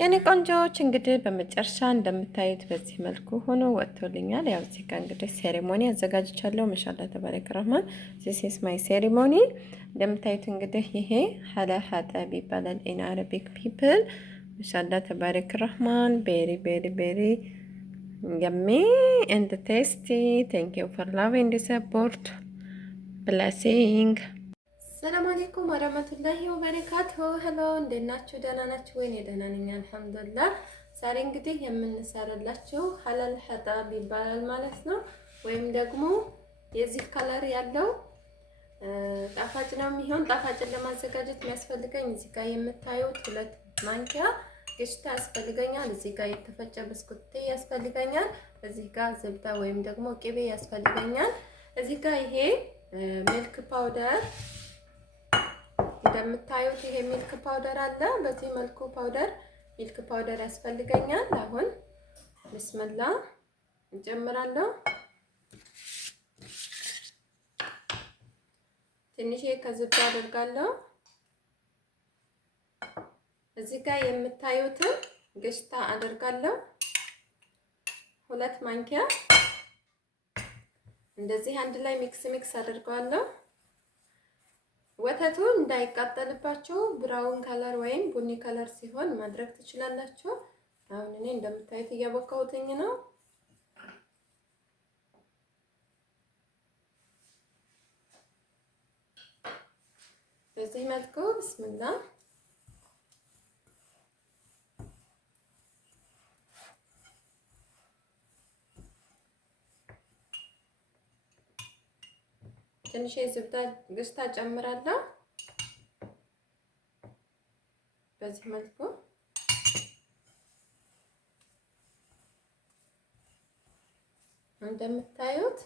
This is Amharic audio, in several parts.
የኔ ቆንጆዎች እንግዲህ በመጨረሻ እንደምታዩት በዚህ መልኩ ሆኖ ወጥቶልኛል። ያው እዚህ ጋር እንግዲህ ሴሪሞኒ አዘጋጅቻለሁ። ማሻአላህ ተባረከ ረህማን ዚስ ኢዝ ማይ ሴሪሞኒ። እንደምታዩት እንግዲህ ይሄ ሀላ ሀጠብ ይባላል ኢን አረቢክ ፒፕል። ማሻአላህ ተባረከ ረህማን ቤሪ ቤሪ ቤሪ የሚ ኤንድ ቴስቲ ቴንክ ዩ ፎር ላቭ ኤንድ ሰፖርት ብሌሲንግ። ሰላም አለይኩም ወራህመቱላሂ ወበረካቱ። ሄሎ እንዴት ናችሁ? ደህና ናችሁ ወይ? እኔ ደህና ነኝ አልሐምዱሊላህ። ዛሬ እንግዲህ የምንሰራላችሁ ሀላል ሀጣብ ይባላል ማለት ነው። ወይም ደግሞ የዚህ ከለር ያለው ጣፋጭ ነው የሚሆን። ጣፋጭን ለማዘጋጀት የሚያስፈልገኝ እዚህ ጋር የምታዩት 2 ማንኪያ ግሽታ ያስፈልገኛል። እዚህ ጋር የተፈጨ ብስኩት ያስፈልገኛል። እዚህ ጋር ዝብዳ ወይም ደግሞ ቅቤ ያስፈልገኛል። እዚህ ጋር ይሄ ሚልክ ፓውደር እንደምታዩት ይሄ ሚልክ ፓውደር አለ። በዚህ መልኩ ሚልክ ፓውደር ያስፈልገኛል። አሁን ብስምላ እንጨምራለሁ። ትንሽ ከዝብዳ አደርጋለሁ። እዚህ ጋር የምታዩትን ግሽታ አደርጋለሁ 2 ማንኪያ። እንደዚህ አንድ ላይ ሚክስ አደርገዋለሁ። ወተቱ እንዳይቃጠልባችሁ ብራውን ከለር ወይም ቡኒ ከለር ሲሆን ማድረግ ትችላላችሁ። አሁን እኔ እንደምታዩት እያቦካሁትኝ ነው። በዚህ መልኩ ብስምላ ትንሽ የዝብዳ ግሽታ ጨምራለሁ። በዚህ መልኩ እንደምታዩት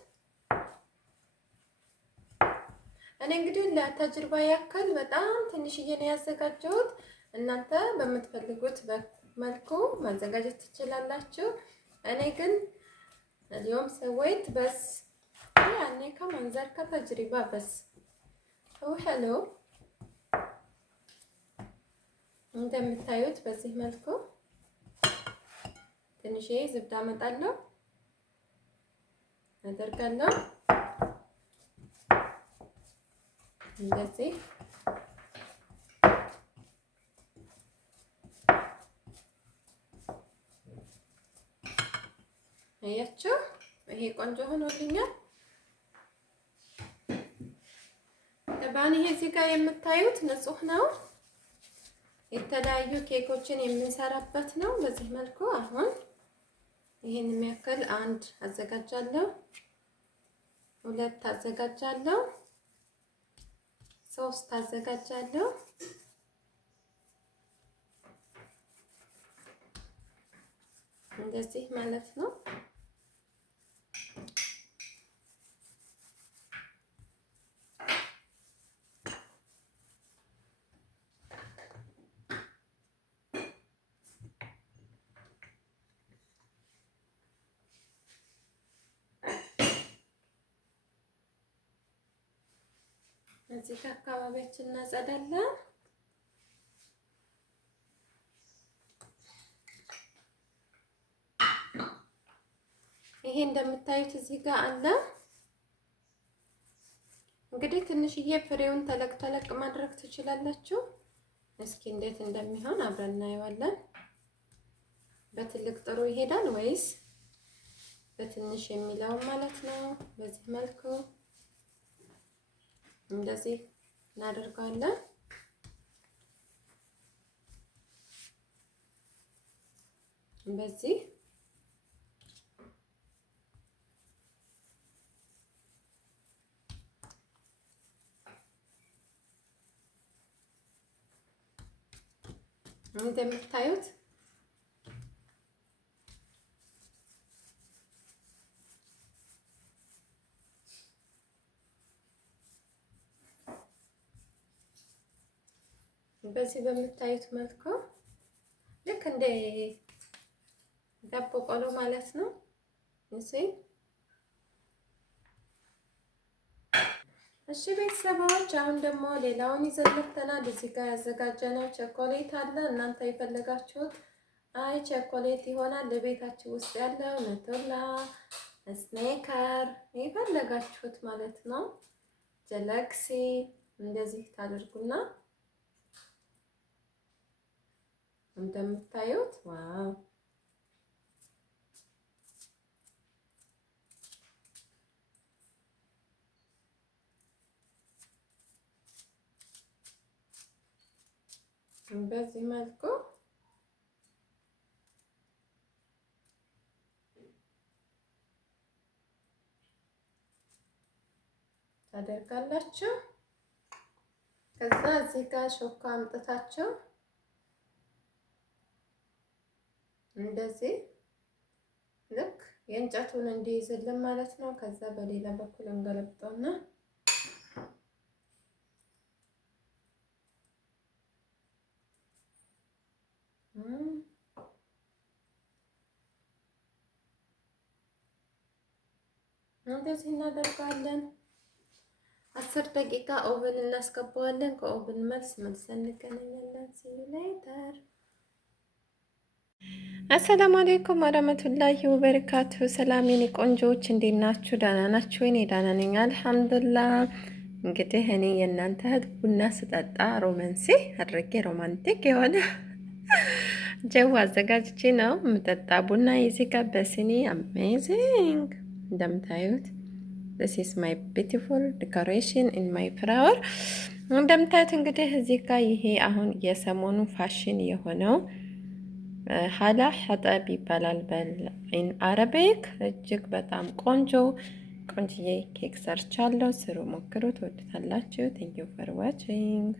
እኔ እንግዲህ ለተጅርባ ያክል በጣም ትንሽዬ ነው ያዘጋጀሁት። እናንተ በምትፈልጉት መልኩ ማዘጋጀት ትችላላችሁ። እኔ ግን اليوم سويت بس يعني كمنظر كتجربة بس هو حلو እንደምታዩት በዚህ መልኩ ትንሽ ዝብዳ አመጣለሁ አደርጋለሁ። እንደዚህ አያችሁ፣ ይሄ ቆንጆ ሆኖልኛል። ተባኒ ይሄ እዚህ ጋር የምታዩት ንጹህ ነው። የተለያዩ ኬኮችን የምንሰራበት ነው። በዚህ መልኩ አሁን ይሄን የሚያክል 1 አዘጋጃለሁ፣ 2 አዘጋጃለሁ፣ 3 አዘጋጃለሁ። እንደዚህ ማለት ነው። እዚህ አካባቢያችን እናጸዳለን። ይሄ እንደምታዩት እዚህ ጋር አለ። እንግዲህ ትንሽዬ ፍሬውን ተለቅ ማድረግ ትችላላችሁ። እስኪ እንዴት እንደሚሆን አብረን እናየዋለን። በትልቅ ጥሩ ይሄዳል ወይስ በትንሽ የሚለው ማለት ነው። በዚህ መልኩ እንደዚህ እናደርጋለን። በዚህ እንደምታዩት በዚህ በምታዩት መልኩ ልክ እንደ ዳቦ ቆሎ ማለት ነው። እሺ ቤተሰቦች አሁን ደግሞ ሌላውን ይዘን መጥተናል። እዚህ ጋር ያዘጋጀነው ቸኮሌት አለ። እናንተ የፈለጋችሁት አይ ቸኮሌት ይሆናል ለቤታችሁ ውስጥ ያለው ነቶላ ስኔከር የፈለጋችሁት ማለት ነው። ጀለክሲ እንደዚህ ታደርጉና እንደምታዩት ዋው በዚህ መልኩ ታደርጋላችሁ። ከዛ እዚህ ጋር ሾካ አምጥታችሁ እንደዚህ ልክ የእንጨቱን እንዲይዝልን ማለት ነው። ከዛ በሌላ በኩል እንገለብጠውና እንደዚህ እናደርጋለን። 10 ደቂቃ ኦቨን እናስገባዋለን። ከኦቨን መልሰን እንገናኛለን። see you later። አሰላሙ አለይኩም ወራህመቱላሂ ወበረካቱ። ሰላም የኔ ቆንጆዎች እንዴት ናችሁ? ደህና ናችሁ? እኔ ደህና ነኝ አልሐምዱሊላህ። እንግዲህ እኔ የእናንተ እህት ቡና ስጠጣ ሮማንሲ አድርጌ ሮማንቲክ የሆነ ጀው አዘጋጅቼ ነው የምጠጣ። ቡና እዚህ ጋር በስኒ አሜዚንግ እንደምታዩት this is my beautiful decoration in my flower። እንደምታዩት እንግዲህ እዚህ ጋር ይሄ አሁን የሰሞኑ ፋሽን የሆነው ሀላ ሐጠብ ይባላል በኢን አረቢክ። እጅግ በጣም ቆንጆዬ ኬክ ሰርቻለሁ። ስሩ፣ ሞክሩ፣ ትወዱታላችሁ። ቴንክ ዩ ፎር ዋቺንግ